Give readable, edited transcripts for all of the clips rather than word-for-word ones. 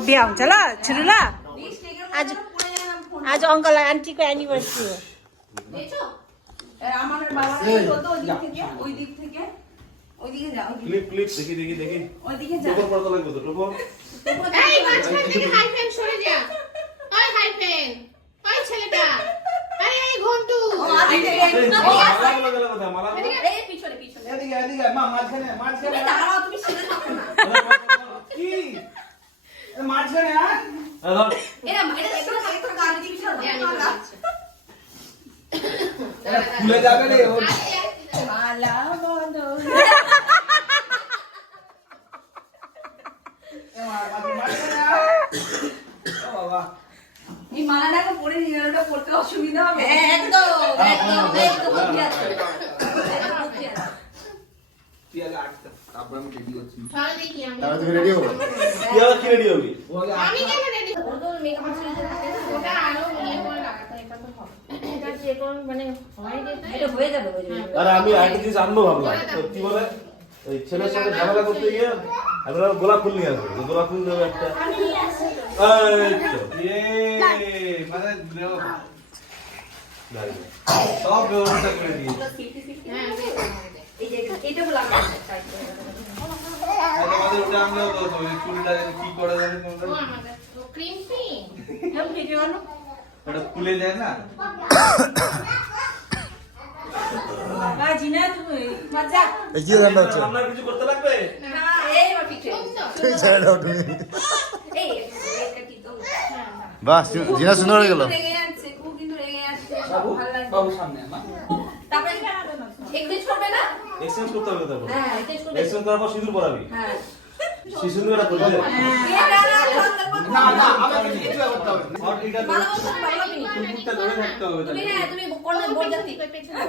बिहा हुन्छ ल छिटो ल आज आज अङ्कल आन्टीको एनिभर्सरी हो আমাদের বাবা তো ওই দিক থেকে ওইদিকে যাও ক্লিপ ক্লিপ দেখি ওইদিকে যাও টোপর পড়া লাগবে তো টোপর এই মাঝখান থেকে হাই ফ্যান সরে যা ওই হাই ফ্যান ওই ছেলেটা আরে এই ঘন্টু মালা এই পিছনে পিছনে এদিকে মা মাঝখানে দাঁড়াও তুমি সিধে থাকো না কি মাঝখানে আর এরা এটা দেখো না একটা গাড়ি দিয়ে পিছনে খুলে যাবে রে মালা বন্ধ বাবা এই মালাটাকে পরে নিয়ে ওটা পড়তে অসুবিধা হবে একদম একদম বুদ্ধি আছে তুই আগে আটটা তারপর আমি রেডি হচ্ছি চল দেখি আমি তাহলে তুমি রেডি হবে তুই আবার কি রেডি হবি আমি কেন রেডি ওদের মেকআপ আর্টিস্ট থাকে না ওটা আরো ইয়ে করে লাগাতে এটা তো হবে এটা যে কোন মানে হয় যেটা এটা হয়ে যাবে আরে আমি আরেকটা জিনিস আনবো ভাবলাম সত্যি বলে ওই ছেলের সাথে ঝামেলা করতে গিয়ে আমরা গোলাপ ফুল নিয়ে আসবো গোলাপ ফুল দেবো একটা এই তো মানে সব ব্যবস্থা করে দিয়েছি হ্যাঁ এই যে এটা বলা তোমাদের ওটা আমরাও তো ওই চুলটা কি করে জানি ও তোমরা আমাদের ক্রিম ক্রিম আমি ভিডিও আনো ওটা খুলে যায় না জিনা তুমি মজা এই কি রান্না হচ্ছে আপনার কিছু করতে লাগবে না এই ঠিক তুমি ছেড়ে দাও তুমি এই এটা কি তো বাহ জিনা সুন্দর হয়ে গেল রেগে যাচ্ছে খুব কিন্তু রেগে যাচ্ছে বাবু ভালো লাগছে বাবু সামনে না তারপরে এক্সচেঞ্জ করবে না এক্সচেঞ্জ করতে হবে তারপর হ্যাঁ এক্সচেঞ্জ করবে এক্সচেঞ্জ করার পর সিঁদুর পরাবি হ্যাঁ সিঁদুর এটা করবি না না আমাকে কিছু করতে হবে না আর এটা ভালো কথা ভালো তুমি চুলটা ধরে থাকতে হবে তুমি তাহলে না তুমি কোন বোর যাচ্ছি পেছনে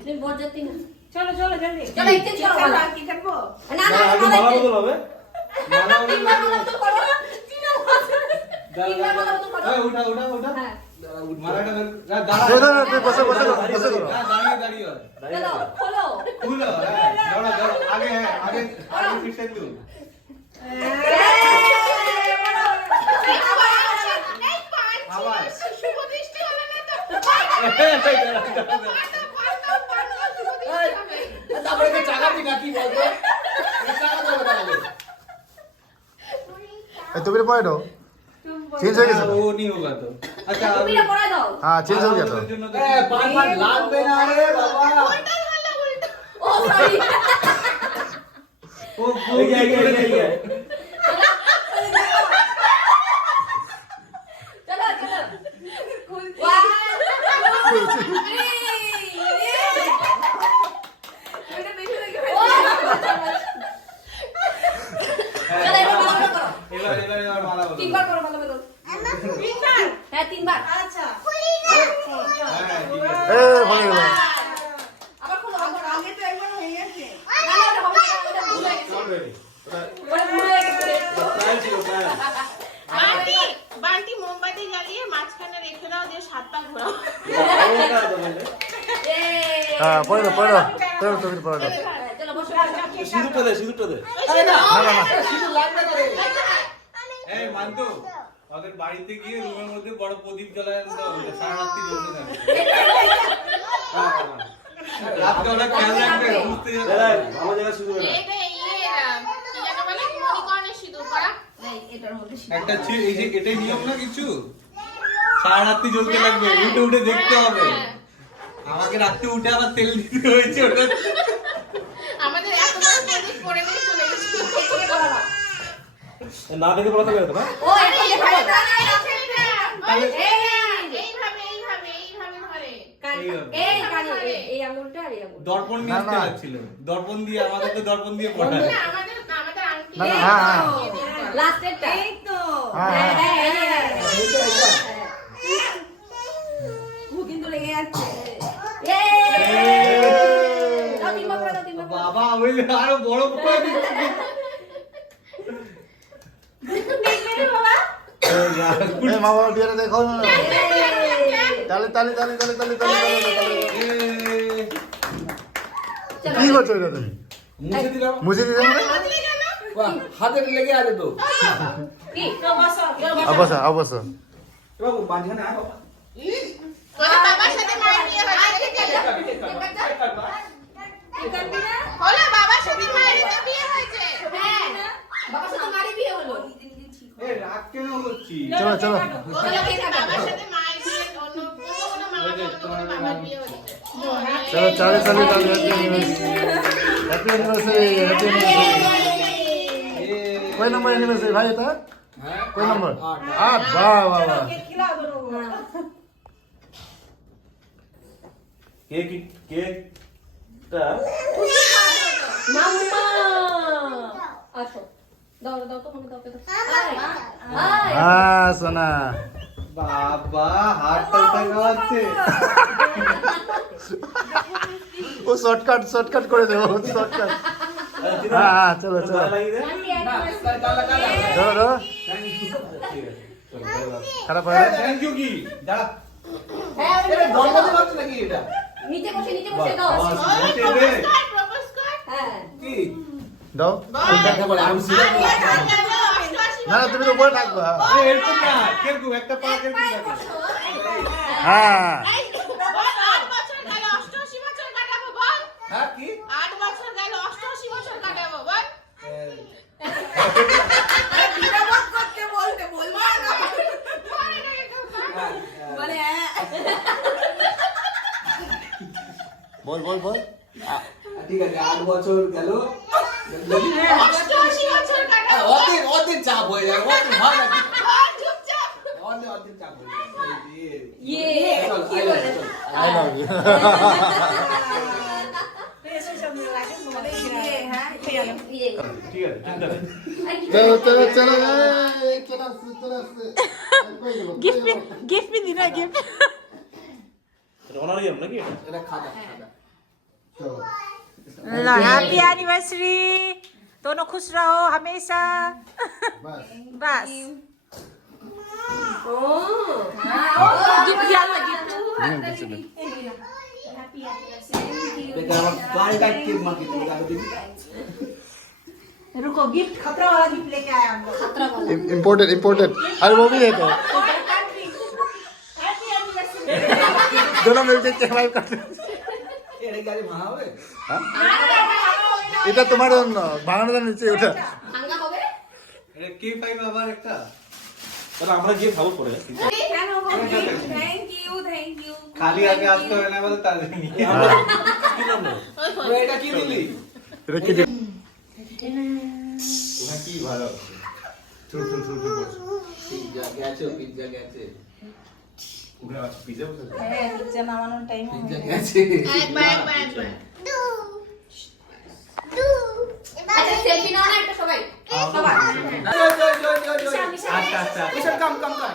তুমি বোর যাচ্ছি না চলো চলো জলদি চলো এক্সচেঞ্জ করো ভালো কি থাকবো না না আগে মালা বদল হবে মালা ওটা তিনবার বলো তো করো না তিনবার বলো তো করো এই ওটা হ্যাঁ মালাটা দাঁড়া বসে করো দাঁড়িয়ে দাঁড়িয়ে চলো খোলো খুলো দাঁড়া আগে আগে ফিটে দিও আবার শুভ দৃষ্টি হবে না তো তারপরে চাকাতি কাটি বলতো চাকা দেবো তাহলে তুমি পরে দাও চেঞ্জ হয়ে গেছে वो नहीं होगा तो अच्छा তুমি না পড়া দাও হ্যাঁ চেঞ্জ হয়ে গেছে बार লাগবে না রে বাবা ও সরি ও এই চলো চলো এবার মালা বলো তিনবার করো ভালো করে হ্যাঁ তিনবার আচ্ছা হ্যাঁ ঠিক আছে এ হয়ে গেল আবার খোলো আবার আগে তো একবার হয়ে গেছে না না ওটা হবে না ওটা ভুল হয়ে গেছে অলরেডি ওটা ভুল হয়ে গেছে ট্রায়াল ছিল ট্রায়াল বান্টি বান্টি মোমবাতি জ্বালিয়ে মাঝখানে রেখে দাও দিয়ে সাতটা ঘোরাও হ্যাঁ পরে দাও তুমি পরে দাও চলো বসো সিঁদুরটা দে না শুধু লাগবে না রে এই মান্তু ওদের বাড়িতে গিয়ে রুমের মধ্যে বড় প্রদীপ জ্বালায় দাও সারা রাত্রি জ্বলতে থাকবে রাতে ওরা খেয়াল রাখবে বুঝতে দাদা ভালো জায়গা সিঁদুর এটা এটা কি যেন বলে মণিকর্ণের সিঁদুর করা এটার মধ্যে একটা এই যে এটাই নিয়ম না কিছু সারা রাত্রি জ্বলতে লাগবে উঠে উঠে দেখতে হবে আমাকে রাত্রে উঠে আবার তেল দিতে হয়েছে ওটা আমাদের এত বড় প্রদীপ পড়ে দিয়ে চলে গেছে না দেখে পড়াতে পারতো না ও এটা দেখাই দাও এই কানে এই আঙ্গুলটা আর এই আঙ্গুল দর্পণ নিয়ে আসতে লাগছিল দর্পণ দিয়ে আমাদেরকে দর্পণ দিয়ে পড়ায় না হ্যাঁ লাস্টেরটা এই তো হ্যাঁ ও কিন্তু লেগে যাচ্ছে দাও তিনবার করে দাও তিনবার বাবা ওই আরো বড় করে দিচ্ছে এই মা বাবা বিয়েটা দেখো না তালে তালে তালে তালে তালে তালে কি করছো এটা তুমি মুছে দিলাম মুছে দিলে মানে বাহ হাতে লেগে আছে তো অবশ্য অবশ্য বাবু বাঁধে না তোর বাবার সাথে মায়ের বিয়ে হয়েছে হলো বাবার সাথে মায়ের তো বিয়ে হয়েছে হ্যাঁ বাবার সাথে মারি বিয়ে হলো এ রাগ কেন করছিস চলো চলো ওগুলো বলছে বাবার সাথে মায়ের বিয়ে অন্য কোনো মা অন্য কোনো বাবার বিয়ে হয়েছে চলো চালে চালে চালে হ্যাপি অ্যানিভার্সারি হ্যাপি অ্যানিভার্সারি কয় নম্বর অ্যানিভার্সারি ভাই এটা কয় নম্বর 8 বাহ বাহ বাহ কেকটা মাম্মা আসো দাও দাও তো মনে দাও তো হ্যাঁ সোনা বাবা হাতটা খাওয়াচ্ছে ও শর্টকাট করে দেবো শর্টকাট হ্যাঁ হ্যাঁ চলো চলো লাগিয়ে দে ধরো ধরো খারাপ হয় থ্যাংক ইউ কি দাঁড়া হ্যাঁ এটা দরকার হচ্ছে নাকি এটা নিচে বসে দাও বসে দে প্রপোজ কর হ্যাঁ কি দাও দেখা বলে আমি সিরিয়াস না না তুমি তো উপরে থাকবে এরকম না কিরকম একটা পা কিরকম থাকে হ্যাঁ 8 বছর গেল 88 বছর কাটাবো বল হ্যাঁ কি 8 বছর গেল 88 বছর কাটাবো বল বল বল বল ঠিক আছে 8 বছর গেল 88 বছর কাটাবো অর্ধেক চাপ হয়ে যাবে অর্ধেক হয় নাকি বল চুপচাপ অর্ধেক চাপ হয়ে যাবে ইয়ে চল কি আই বলে চল আই লাভ ইউ ইয়ে ঠিক আছে চিন্তা নেই চলো চলো চলো এই চলো চলো गिफ्ट भी देना गिफ्ट অনারিয়াম নাকি এটা খাতা চলো ला हैप्पी एनिवर्सरी दोनों खुश रहो हमेशा বাস बस ও गिफ्ट दिया लो गिफ्ट बेटा हम काय का केक मांगी तुम का दीदी रुको गिफ्ट खतरा वाला गिफ्ट लेके आए हम लोग खतरा वाला इम्पोर्टेड अरे वो भी है तो दोनों मिलके चेहरा करते এটা কি আরে ভাঙা হবে এটা তোমার জন্য বাংলাটা নিচে ওঠা ভাঙা হবে এটা কি পাইব আবার একটা তাহলে আমরা গিয়ে খাবো পরে থ্যাংক ইউ খালি আগে আসতে হয় না বলে তার জন্য কি নাম এটা কি দিলি রেখে দে তোমার কি ভালো ছোট ছোট ছোট পিজ্জা গেছে ওখানে আছে পিজ্জা বসে হ্যাঁ পিজ্জা নামানোর টাইম পিজ্জা গেছে একবার আচ্ছা সেলফি নাও না একটা সবাই আচ্ছা আচ্ছা ওইসব কাম কাম কাম